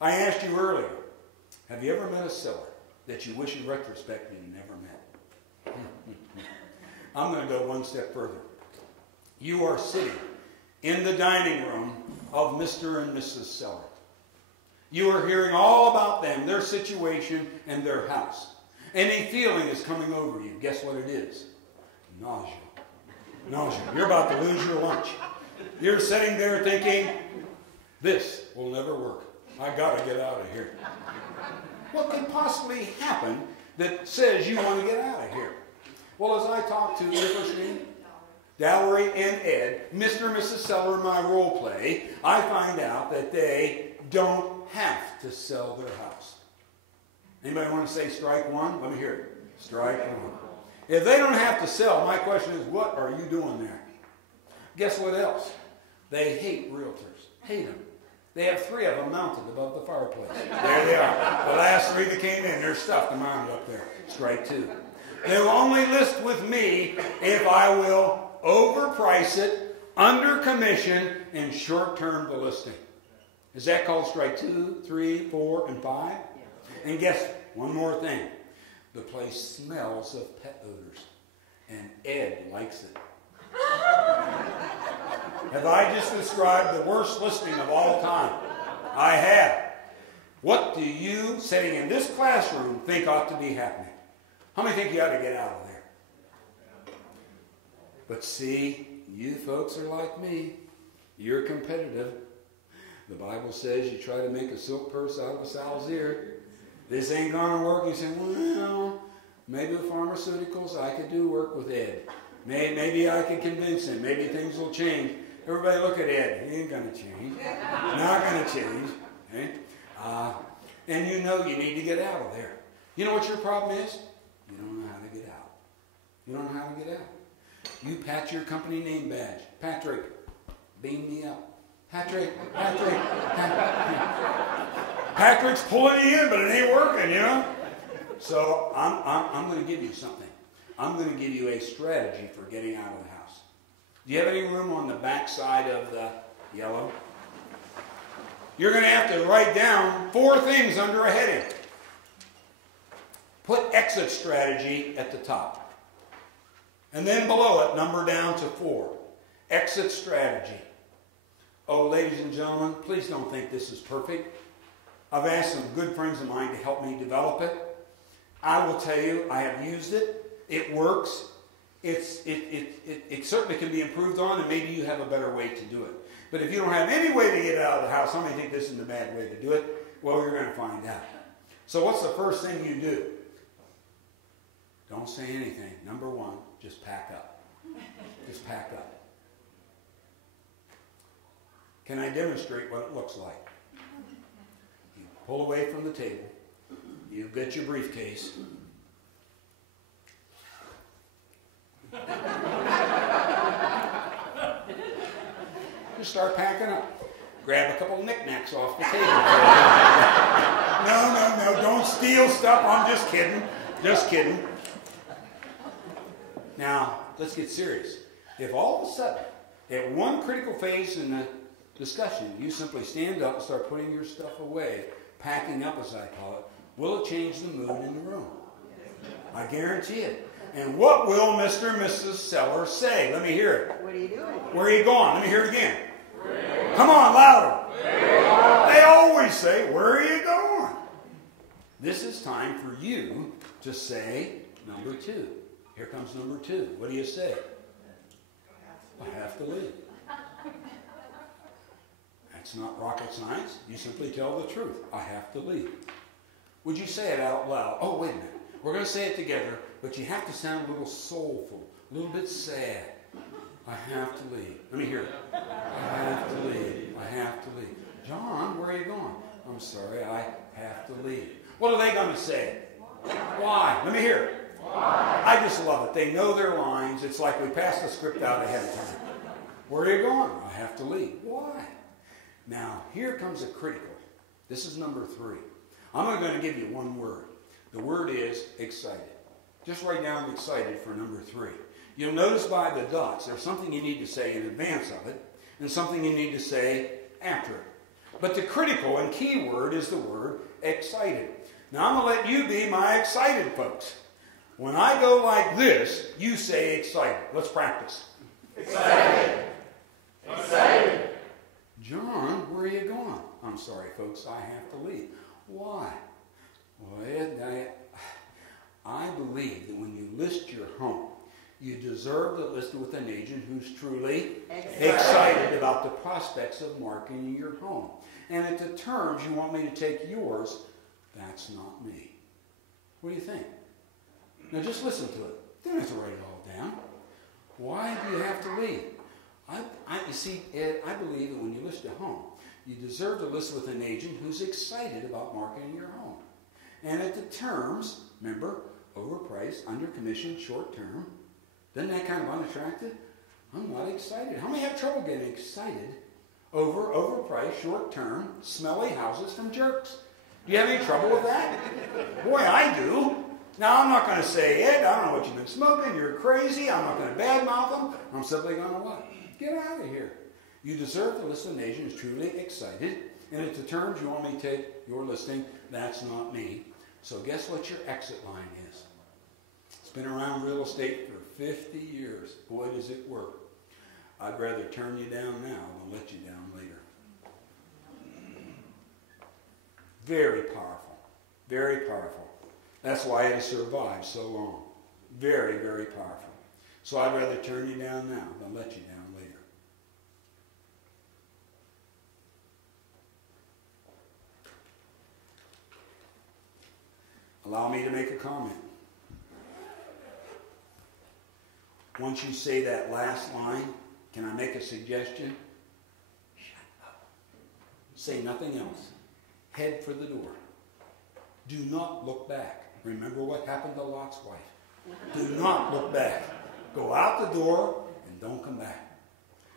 I asked you earlier, have you ever met a seller that you wish in retrospect you never met? I'm going to go one step further. You are sitting in the dining room of Mr. and Mrs. Seller. You are hearing all about them, their situation, and their house. Any feeling is coming over you. Guess what it is? Nausea. Nausea. You're about to lose your lunch. You're sitting there thinking, this will never work. I got to get out of here. What could possibly happen that says you want to get out of here? Well, as I talk to Valerie and Ed, Mr. and Mrs. Seller in my role play, I find out that they don't have to sell their house. Anybody want to say strike one? Let me hear it. Strike one. If they don't have to sell, my question is, what are you doing there? Guess what else? They hate realtors. Hate them. They have 3 of them mounted above the fireplace. There they are. The last 3 that came in, they're stuffed and mounted up there. Strike 2. They will only list with me if I will overprice it, under commission, and short-term the listing. Is that called strike 2, 3, 4, and 5? And guess one more thing. The place smells of pet odors. And Ed likes it. Have I just described the worst listing of all time? I have. What do you, sitting in this classroom, think ought to be happening? How many think you ought to get out of there? But see, you folks are like me. You're competitive. The Bible says you try to make a silk purse out of a sow's ear. This ain't going to work. You say, well, maybe with pharmaceuticals I could do work with Ed. Maybe I can convince him. Maybe things will change. Everybody look at Ed. He ain't going to change. Not going to change. Okay? And you know you need to get out of there. You know what your problem is? You don't know how to get out. You don't know how to get out. You pat your company name badge. Patrick, beam me up. Patrick. Patrick's pulling you in, but it ain't working, you know? So I'm going to give you something. I'm going to give you a strategy for getting out of the house. Do you have any room on the back side of the yellow? You're going to have to write down 4 things under a heading. Put exit strategy at the top. And then below it, number down to 4. Exit strategy. Oh, ladies and gentlemen, please don't think this is perfect. I've asked some good friends of mine to help me develop it. I will tell you, I have used it. It works. It certainly can be improved on, and maybe you have a better way to do it. But if you don't have any way to get out of the house, how many think this is a bad way to do it? Well, you're going to find out. So what's the first thing you do? Don't say anything. Number 1, just pack up. Just pack up. Can I demonstrate what it looks like? You pull away from the table. You get your briefcase. Just start packing up. Grab a couple knickknacks off the table. No, don't steal stuff. I'm just kidding. Just kidding. Now, let's get serious. If all of a sudden, at one critical phase in the discussion, you simply stand up and start putting your stuff away, packing up as I call it, will it change the mood in the room? I guarantee it. And what will Mr. and Mrs. Seller say? Let me hear it. What are you doing? Where are you going? Let me hear it again. Come on, louder. They always say, where are you going? This is time for you to say number 2. Here comes number 2. What do you say? I have to leave. That's not rocket science. You simply tell the truth. I have to leave. Would you say it out loud? Oh, wait a minute. We're going to say it together, but you have to sound a little soulful, a little bit sad. I have to leave. Let me hear it. I have to leave. I have to leave. John, where are you going? I'm sorry, I have to leave. What are they going to say? Why? Let me hear it. Why? I just love it. They know their lines. It's like we passed the script out ahead of time. Where are you going? I have to leave. Why? Now, here comes a critical. This is number 3. I'm only going to give you one word. The word is excited. Just write down excited for number 3. You'll notice by the dots, there's something you need to say in advance of it, and something you need to say after it. But the critical and key word is the word excited. Now I'm going to let you be my excited folks. When I go like this, you say excited. Let's practice. Excited. Excited. John, where are you going? I'm sorry, folks, I have to leave. Why? Well, Ed, I believe that when you list your home, you deserve to list it with an agent who's truly excited about the prospects of marketing your home. And at the terms you want me to take yours, that's not me. What do you think? Now just listen to it. You don't have to write it all down. Why do you have to leave? You see, Ed, I believe that when you list a home, you deserve to list with an agent who's excited about marketing your home. And at the terms, remember, overpriced, under-commissioned, short-term. Doesn't that kind of unattractive? I'm not excited. How many have trouble getting excited over overpriced, short-term, smelly houses from jerks? Do you have any trouble with that? Boy, I do. Now, I'm not going to say, Ed, I don't know what you've been smoking. You're crazy. I'm not going to badmouth them. I'm simply going to what? Get out of here. You deserve to list an agent who's truly excited. And at the terms you want me to take your listing, that's not me. So guess what your exit line is? It's been around real estate for 50 years. Boy, does it work. I'd rather turn you down now than let you down later. Very powerful. Very powerful. That's why it has survived so long. Very, very powerful. So I'd rather turn you down now than let you down later. Allow me to make a comment. Once you say that last line, can I make a suggestion? Shut up. Say nothing else. Head for the door. Do not look back. Remember what happened to Lot's wife. Do not look back. Go out the door and don't come back.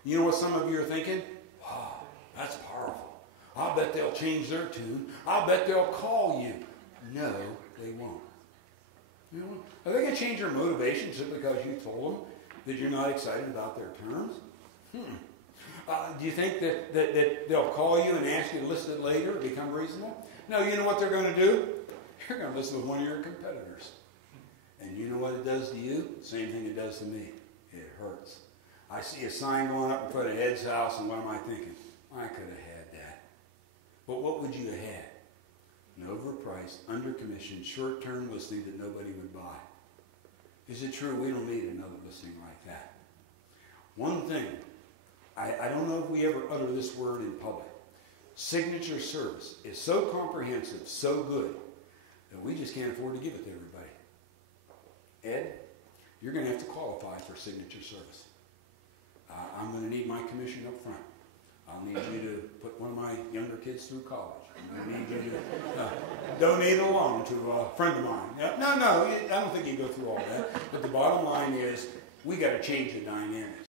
You know what some of you are thinking? Wow, that's powerful. I'll bet they'll change their tune. I'll bet they'll call you. No, they won't. You know, are they going to change their motivation simply because you told them that you're not excited about their terms? Do you think that they'll call you and ask you to list it later or become reasonable? No, you know what they're going to do? You're going to list with one of your competitors. And you know what it does to you? Same thing it does to me. It hurts. I see a sign going up in front of Ed's house, and what am I thinking? I could have had that. But what would you have had? An overpriced, under-commissioned, short-term listing that nobody would buy. Is it true we don't need another listing like that? One thing, I don't know if we ever utter this word in public. Signature service is so comprehensive, so good, that we just can't afford to give it to everybody. Ed, you're going to have to qualify for signature service. I'm going to need my commission up front. I'll need you to put one of my younger kids through college. I'm going to need you to donate a loan to a friend of mine. No, I don't think you go through all that. But the bottom line is, we got to change the dynamics.